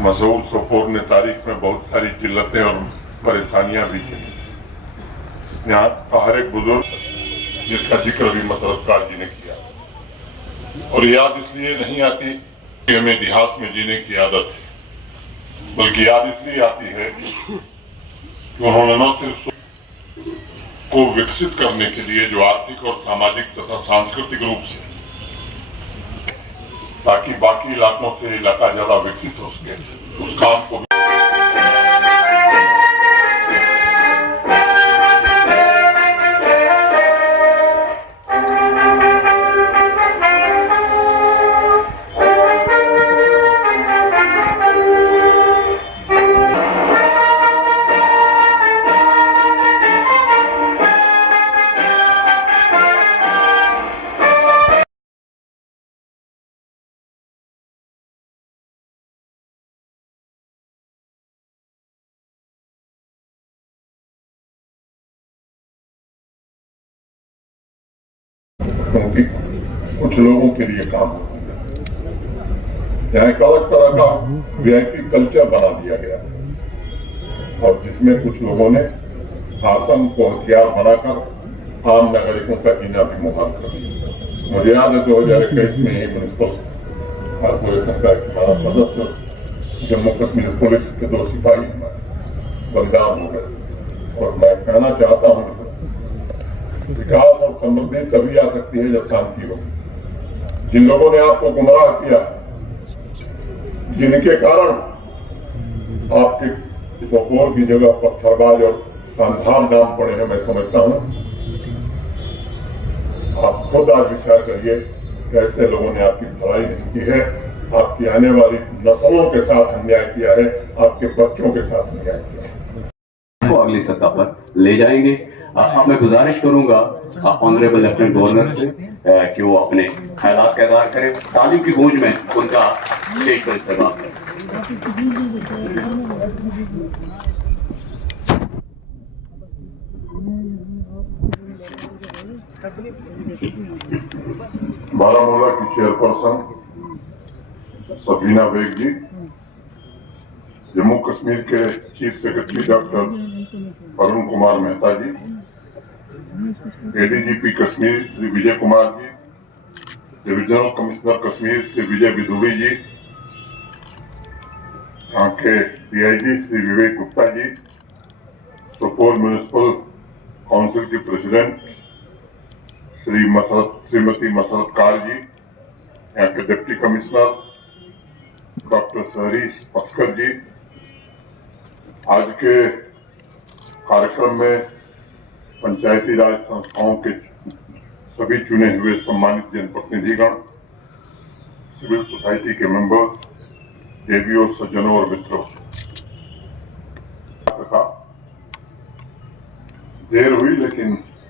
मशहूर सोपोर ने तारीख में बहुत सारी जिल्लतें और परेशानियां भी झेली। यहाँ का हर एक बुजुर्ग जिसका जिक्र भी मसरत कार जी ने किया, और याद इसलिए नहीं आती कि हमें इतिहास में जीने की आदत है, बल्कि याद इसलिए आती है कि उन्होंने न सिर्फ को विकसित करने के लिए जो आर्थिक और सामाजिक तथा सांस्कृतिक रूप से, ताकि बाकी इलाकों से इलाका ज्यादा विकसित हो सके, उस काम को क्योंकि कुछ लोगों के लिए काम यहाँ एक अलग तरह का वीआईपी कल्चर बना दिया गया है, और जिसमें कुछ लोगों ने आतंक को हथियार बनाकर आम नागरिकों का जीना भी मुहाल कर दिया। मुझे याद है 2021 में ही म्युनिसिपल कॉर्पोरेशन का एक हमारा सदस्य जम्मू कश्मीर पुलिस के 2 सिपाही बलिदान हो गए, और मैं कहना चाहता हूँ विकास और समृद्धि तभी आ सकती है जब शांति हो। जिन लोगों ने आपको गुमराह किया, जिनके कारण आपके सोपोर की जगह पत्थरबाज और कंधार नाम पड़े हैं, मैं समझता हूं आप खुद आज विचार करिए कैसे लोगों ने आपकी भलाई नहीं की है, आपकी आने वाली नस्लों के साथ अन्याय किया है, आपके बच्चों के साथ अन्याय किया है, को अगली सत्ता पर ले जाएंगे। अब मैं गुजारिश करूंगा ऑनरेबल लेफ्टिनेंट गवर्नर से कि वो अपने ख्यालात का इज़हार करें। तालीम की गूंज में उनका स्टेज पर इस्तेमाल करें। बारामूला की चेयरपर्सन सफीना बेग जी, जम्मू कश्मीर के chief secretary doctor Arun Kumar Mehta ji, ADGP Kashmir Shri Vijay Kumar ji, divisional commissioner Kashmir Shri Vijay विदुड़ी जी, यहाँ के DIG Shri Vivek Gupta ji, Sopore municipal council की प्रेसिडेंट श्रीमती मसरत कार जी, यहाँ के deputy commissioner doctor Sehrish Asgar ji, आज के कार्यक्रम में पंचायती राज संस्थाओं के सभी चुने हुए सम्मानित जनप्रतिनिधिगण, सिविल सोसाइटी के मेंबर्स, देवियों, सज्जनों और मित्रों, सका देर हुई लेकिन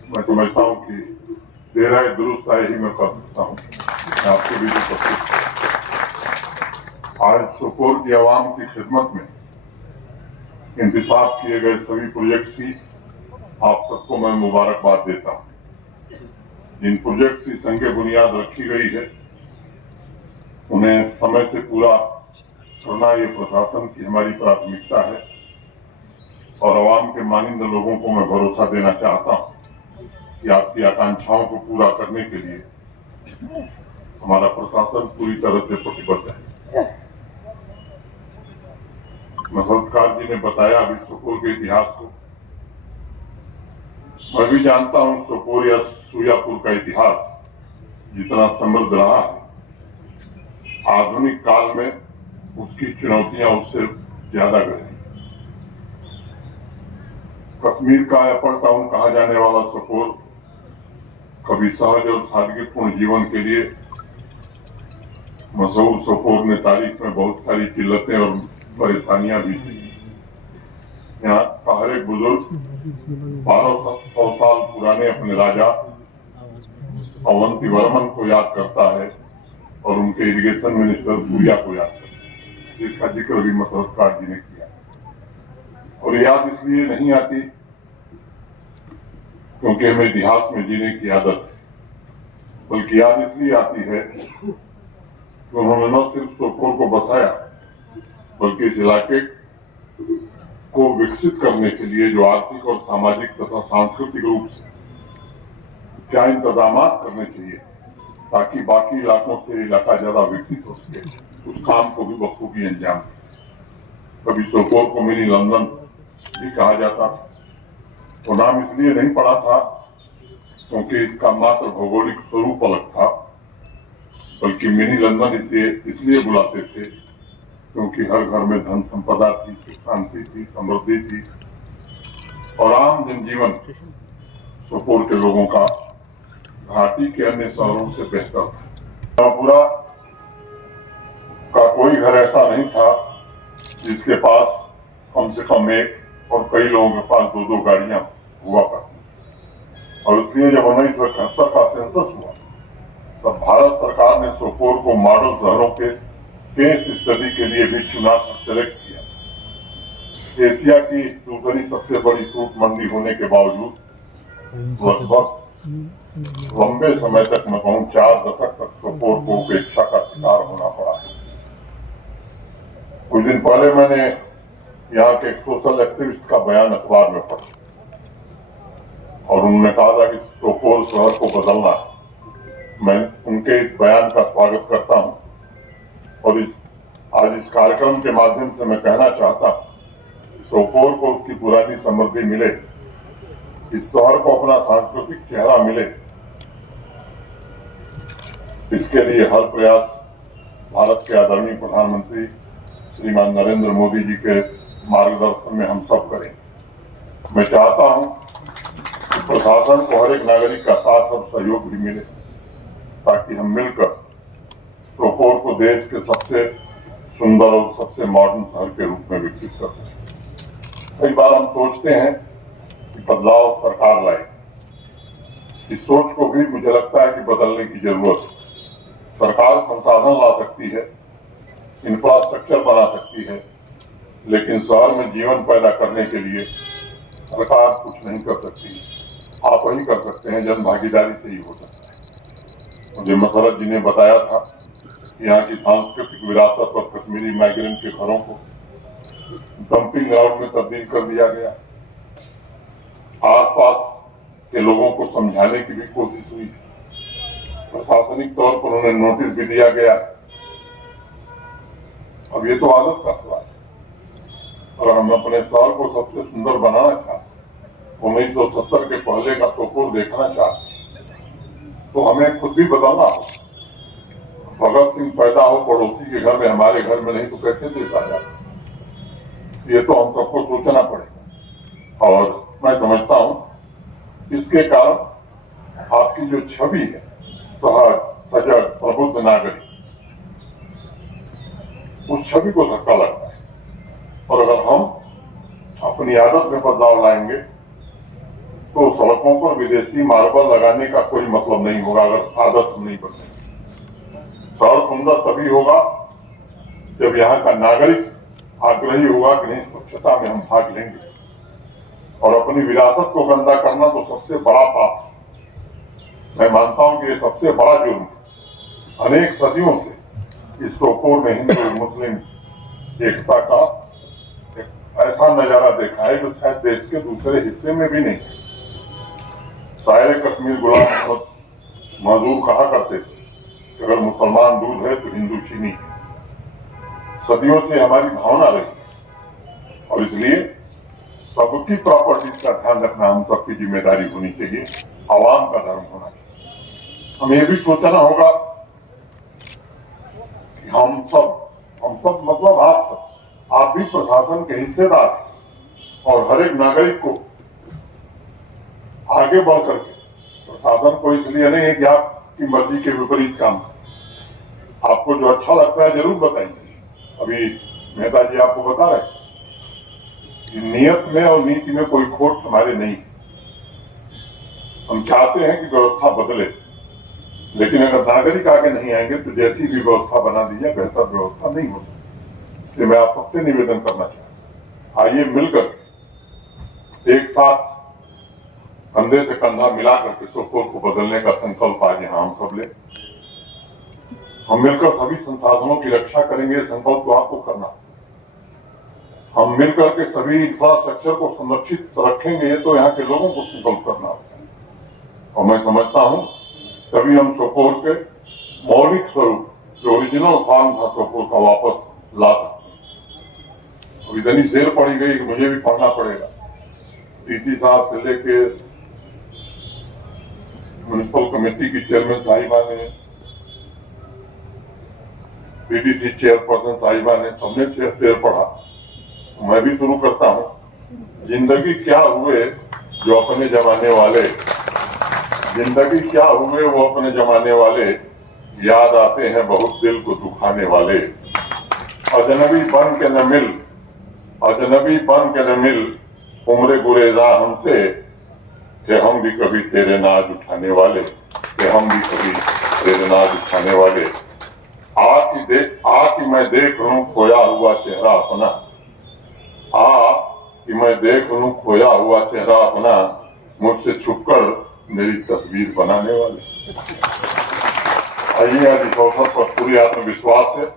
मैं समझता हूं कि देर आए दुरुस्त आए ही मैं कर सकता हूं। आपको भी आज सोपोर की आवाम की खिदमत में इंतजाम किए गए सभी प्रोजेक्ट्स की आप सबको मैं मुबारकबाद देता हूं। जिन प्रोजेक्ट्स की संग बुनियाद रखी गई है उन्हें समय से पूरा करना ये प्रशासन की हमारी प्राथमिकता है, और आवाम के मानिंदा लोगों को मैं भरोसा देना चाहता हूं कि आपकी आकांक्षाओं को पूरा करने के लिए हमारा प्रशासन पूरी तरह से प्रतिबद्ध है। मसरत जी ने बताया अभी सोपोर के इतिहास को, मैं भी जानता हूं सोपोर या सुयापुर का इतिहास जितना समृद्ध रहा है, आधुनिक काल में उसकी चुनौतियां उससे ज्यादा गहरी। कश्मीर का एप्पल टाउन कहा जाने वाला सोपोर कभी सहज और सादगीपूर्ण जीवन के लिए मशहूर सोपोर ने तारीख में बहुत सारी जिल्लतें और परेशानियां भी थी। यहाँ का हर एक बुजुर्ग 1200 साल पुराने अपने राजा अवंती वर्मन को याद करता है, और उनके इरिगेशन मिनिस्टर सूर्या को याद करता है, जिसका जिक्र भी मसरत कार जी ने किया। और याद इसलिए नहीं आती क्योंकि हमें इतिहास में जीने की आदत है, बल्कि याद इसलिए आती है कि उन्होंने न सिर्फ सोपोर को बसाया बल्कि इस इलाके को विकसित करने के लिए जो आर्थिक और सामाजिक तथा सांस्कृतिक रूप से क्या इंतजाम करने चाहिए ताकि बाकी इलाकों से इलाका ज्यादा विकसित हो सके, उस काम को भी बखूबी अंजाम दिया। कभी सोपोर को मिनी लंदन भी कहा जाता था। वो नाम इसलिए नहीं पड़ा था क्योंकि इसका मात्र भौगोलिक स्वरूप अलग था, बल्कि मिनी लंदन इसे इसलिए बुलाते थे क्योंकि हर घर में धन संपदा थी, सुख शांति थी, समृद्धि थी और आम जनजीवन सोपोर के लोगों का घाटी के अन्य शहरों से बेहतर था। रामपुरा का कोई घर ऐसा नहीं था जिसके पास कम से कम एक और कई लोगों के पास दो दो गाड़ियां हुआ करती। और इसलिए जब 1971 का सेंसस हुआ तब भारत सरकार ने सोपोर को मॉडल शहरों के केस स्टडी के लिए भी चुना, सेलेक्ट किया। एशिया की दूसरी सबसे बड़ी फ्रूट मंडी होने के बावजूद लगभग लंबे समय तक, मैं कहूँ 4 दशक तक सोपोर को उपेक्षा का शिकार होना पड़ा है। कुछ दिन पहले मैंने यहाँ के एक सोशल एक्टिविस्ट का बयान अखबार में पढ़ा और उन्होंने कहा था कि सोपोर शहर को बदलना है। मैं उनके इस बयान का स्वागत करता हूँ और आज इस कार्यक्रम के माध्यम से मैं कहना चाहता हूँ कि सोपोर को उसकी पुरानी समृद्धि मिले, इस शहर को अपना सांस्कृतिक चेहरा मिले, इसके लिए हर प्रयास भारत के आदरणीय प्रधानमंत्री श्रीमान नरेंद्र मोदी जी के मार्गदर्शन में हम सब करें। मैं चाहता हूं कि प्रशासन को हर एक नागरिक का साथ और सहयोग भी मिले ताकि हम मिलकर सोपोर को देश के सबसे सुंदर और सबसे मॉडर्न शहर के रूप में विकसित कर सकें। कई बार हम सोचते हैं कि बदलाव सरकार लाए, इस सोच को भी मुझे लगता है कि बदलने की जरूरत है। सरकार संसाधन ला सकती है, इंफ्रास्ट्रक्चर बना सकती है, लेकिन शहर में जीवन पैदा करने के लिए सरकार कुछ नहीं कर सकती। आप वही कर सकते हैं, जन भागीदारी से ही हो सकता है। मुझे मसरत जी ने बताया था कि यहाँ की सांस्कृतिक विरासत और कश्मीरी माइग्रेंट के घरों को डंपिंग ग्राउंड में तब्दील कर दिया गया। आसपास के लोगों को समझाने की भी कोशिश हुई, प्रशासनिक तौर पर उन्हें नोटिस भी दिया गया। अब ये तो आदत का सवाल है और हम अपने शहर को सबसे सुंदर बनाना चाहते, 1970 के पहले का सोपोर देखना चाहते, तो हमें खुद भी बदलना हो। भगत सिंह पैदा हो पड़ोसी के घर में, हमारे घर में नहीं तो कैसे देश आ जाता? ये तो हम सबको सोचना पड़ेगा। और मैं समझता हूं इसके कारण आपकी जो छवि है, सहज, सजग, प्रबुद्ध नागरिक, उस छवि को धक्का लगता है। और अगर हम अपनी आदत में बदलाव लाएंगे तो सड़कों पर विदेशी मार्बल लगाने का कोई मतलब नहीं होगा अगर आदत हम नहीं बदलेंगे। शहर सुंदर तभी होगा जब यहाँ का नागरिक आग्रही होगा कि नहीं, स्वच्छता में हम भाग लेंगे। और अपनी विरासत को गंदा करना तो सबसे बड़ा पाप है। मैं मानता हूं कि ये सबसे बड़ा जुर्म है। अनेक सदियों से इस सोपोर में हिंदू मुस्लिम एकता का एक ऐसा नजारा देखा है जो शायद देश के दूसरे हिस्से में भी नहीं थे। शायर कश्मीर गुलाम अहमद मंजूर कहा करते थे कि अगर मुसलमान दूध है तो हिंदू चीनी है। सदियों से हमारी भावना रही और इसलिए सबकी प्रॉपर्टी का ध्यान रखना हम सबकी जिम्मेदारी होनी चाहिए, आवाम का धर्म होना चाहिए। हमें ये भी सोचना होगा कि हम सब मतलब आप भी प्रशासन के हिस्सेदार हैं और हर एक नागरिक को आगे बढ़ करके, प्रशासन को इसलिए नहीं है कि आपकी मर्जी के विपरीत काम करें। आपको जो अच्छा लगता है जरूर बताइए। अभी मेहता जी आपको बता रहे नियत में और नीति में कोई खोट हमारे नहीं है। हम चाहते हैं कि व्यवस्था बदले, लेकिन अगर नागरिक आगे नहीं आएंगे तो जैसी भी व्यवस्था बना दी जाए बेहतर व्यवस्था नहीं हो सकती। इसलिए मैं आप सबसे निवेदन करना चाहता हूं, आइए मिलकर एक साथ कंधे से कंधा मिला करके सोपोर को बदलने का संकल्प आज यहाँ हम सब ले। हम मिलकर सभी संसाधनों की रक्षा करेंगे, संकल्प तो आपको करना। हम मिलकर के सभी इंफ्रास्ट्रक्चर को संरक्षित रखेंगे, ये तो यहाँ के लोगों को संकल्प करना होगा। और मैं समझता हूँ तभी हम सोपोर के मौलिक स्वरूप जो ओरिजिनल फॉर्म था सोपोर का वापस ला सकते हैं। अब इतनी जेल पड़ी गई कि मुझे भी पढ़ना पड़ेगा। डीसी साहब से लेके म्युनिसिपल कमेटी की चेयरमैन साहिबा ने, पीडीसी चेयरपर्सन साहिबा ने, सबने शेर पढ़ा। मैं भी शुरू करता हूँ। जिंदगी क्या हुए जो अपने जमाने वाले, जिंदगी क्या हुए वो अपने जमाने वाले, याद आते हैं बहुत दिल को दुखाने वाले। अजनबी बन के न मिल, अजनबी बन के न मिल, उम्र गुरेजा हमसे, कि हम भी कभी तेरे नाज उठाने वाले, कि हम भी कभी तेरे नाज उठाने वाले। आ कि मैं देख लूं खोया हुआ चेहरा अपना, आ कि मैं देख लूं खोया हुआ चेहरा अपना, मुझसे छुपकर मेरी तस्वीर बनाने वाले। आइए आज इस अवसर पर पूरी आत्मविश्वास से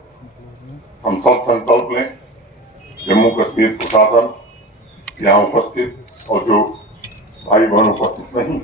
हम सब संकल्प लें। जम्मू कश्मीर प्रशासन यहाँ उपस्थित और जो भाई बहन उपस्थित नहीं,